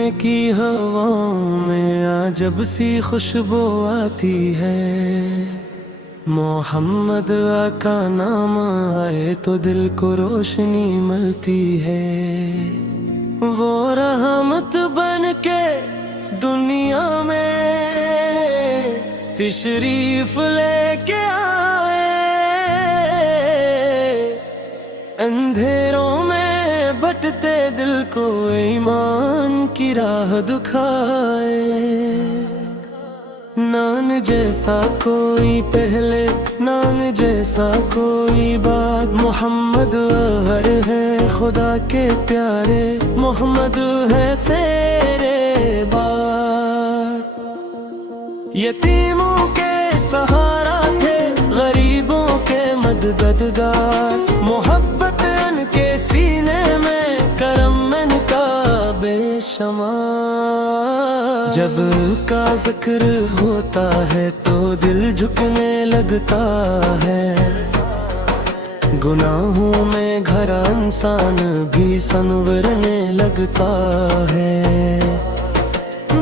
मदीने की हवाओं में अजब सी खुशबू आती है। मोहम्मद का नाम आए तो दिल को रोशनी मिलती है। वो रहमत बन के दुनिया में तशरीफ लेके आए। अंधेरों में भटते दिल को ईमान की राह दिखाए। नान जैसा कोई पहले, नान जैसा कोई बाद, मोहम्मद हर है खुदा के प्यारे, मोहम्मद है तेरे बाप। यतीमों के सहारा थे, गरीबों के मददगार, मोहब्बत इनके सीने में, करम इनका बेशुमार। जब का जिक्र होता है तो दिल झुकने लगता है। गुनाहों में घरा इंसान भी संवरने लगता है।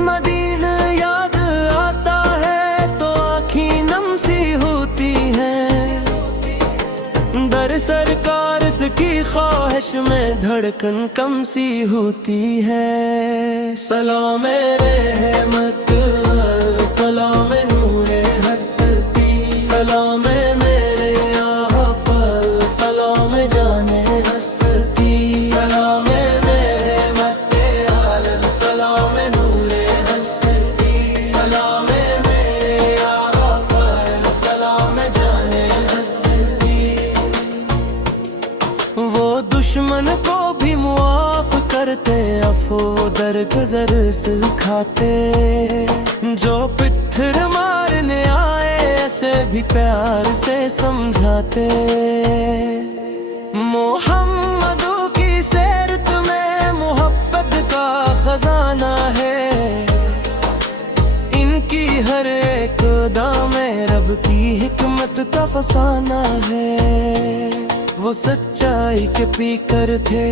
मदीना याद आता है तो आँखें नम सी होती हैं। दर सरकार की ख्वाहिश में धड़कन कम सी होती है। सलाम रहमत, सलाम नूरे हस्ती, सलाम मेरे आहा पर, सलाम जाने हस्ती, सलाम मेरे मत्ते आलम, सलाम नूरे हस्ती, सलाम मेरे आहा पर, सलाम जाने हस्ती। वो दुश्मन को भी मुआफ करते, अफो दरगुजर सिखाते। जो पत्थर मारने आए ऐसे भी प्यार से समझाते। मोहम्मद की सीरत में मोहब्बत का खजाना है। इनकी हर एक अदा में रब की हिकमत का फसाना है। वो सच्चाई के पीकर थे,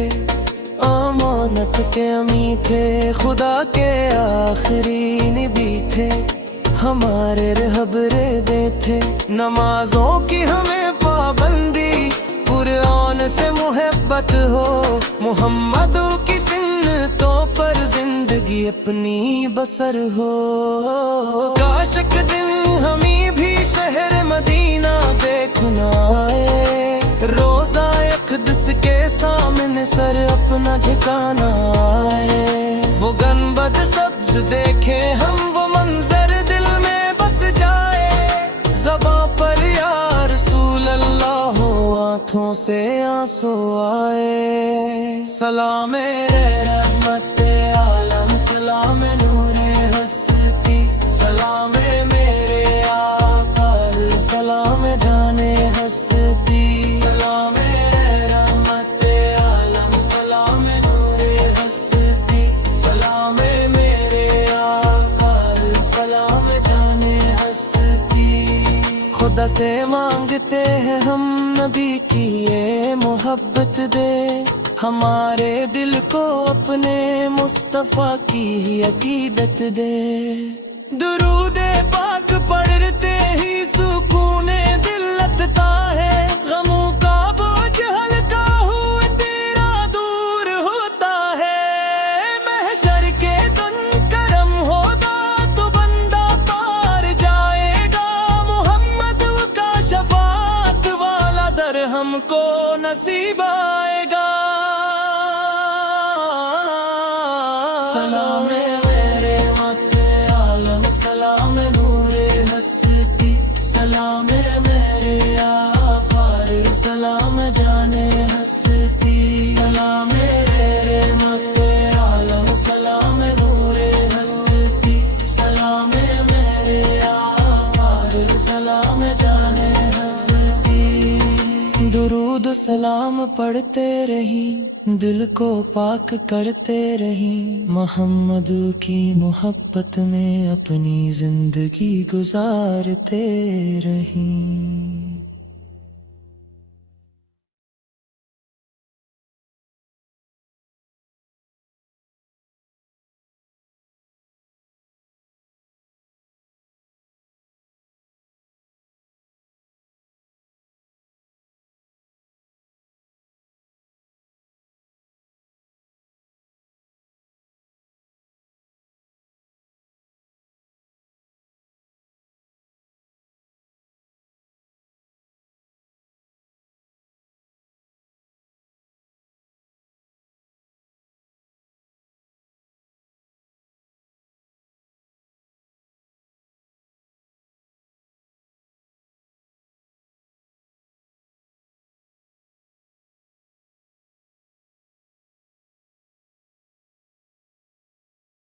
अमानत के अमी थे, खुदा के आखिरी नबी थे, हमारे रहबरे दे थे। नमाजों की हमें पाबंदी, कुरान से मुहब्बत हो, मोहम्मद की सुन्नतों पर जिंदगी अपनी बसर हो। काश एक दिन हमें भी शहर मदीना देखना आए। रोजा अक़दस के सामने सर अपना झुकाना आए। वो गंबद सब्ज देखे हम, वो मंजर दिल में बस जाए। ज़बां पर या रसूल अल्लाह हो, आँखों से आंसू आए। सलाम रहमत आलम, सलाम नूरे हस्ती, सलाम मेरे आका, सलाम जाने हस्ती, सलाम रहमत आलम, सलाम नूरे हस्ती, सलाम मेरे आका, सलाम जाने हस्ती। खुदा से मांगते हैं हम नबी की ये मोहब्बत दे, हमारे दिल को अपने मुस्तफा की ही अकीदत दे। दुरूदे पाक पढ़ते ही सुकून दिल लगता है। गमों का बोझ हल्का हुआ तेरा दूर होता है। महशर के दिन करम होगा तो बंदा पार जाएगा। मोहम्मद का शफाअत वाला दर हमको नसीब आएगा। सलाम मेरे मत्ते आलम, सलाम नूरे हस्ती, सलाम मेरे आका, सलाम जाने हस्ती, सलाम मेरे मत्ते आलम, सलाम नूरे हस्ती, सलाम मेरे आका, सलाम जाने हस्ती। दुरूद सलाम पढ़ते रही, दिल को पाक करते रही। मोहम्मद की मोहब्बत में अपनी जिंदगी गुजारते रही।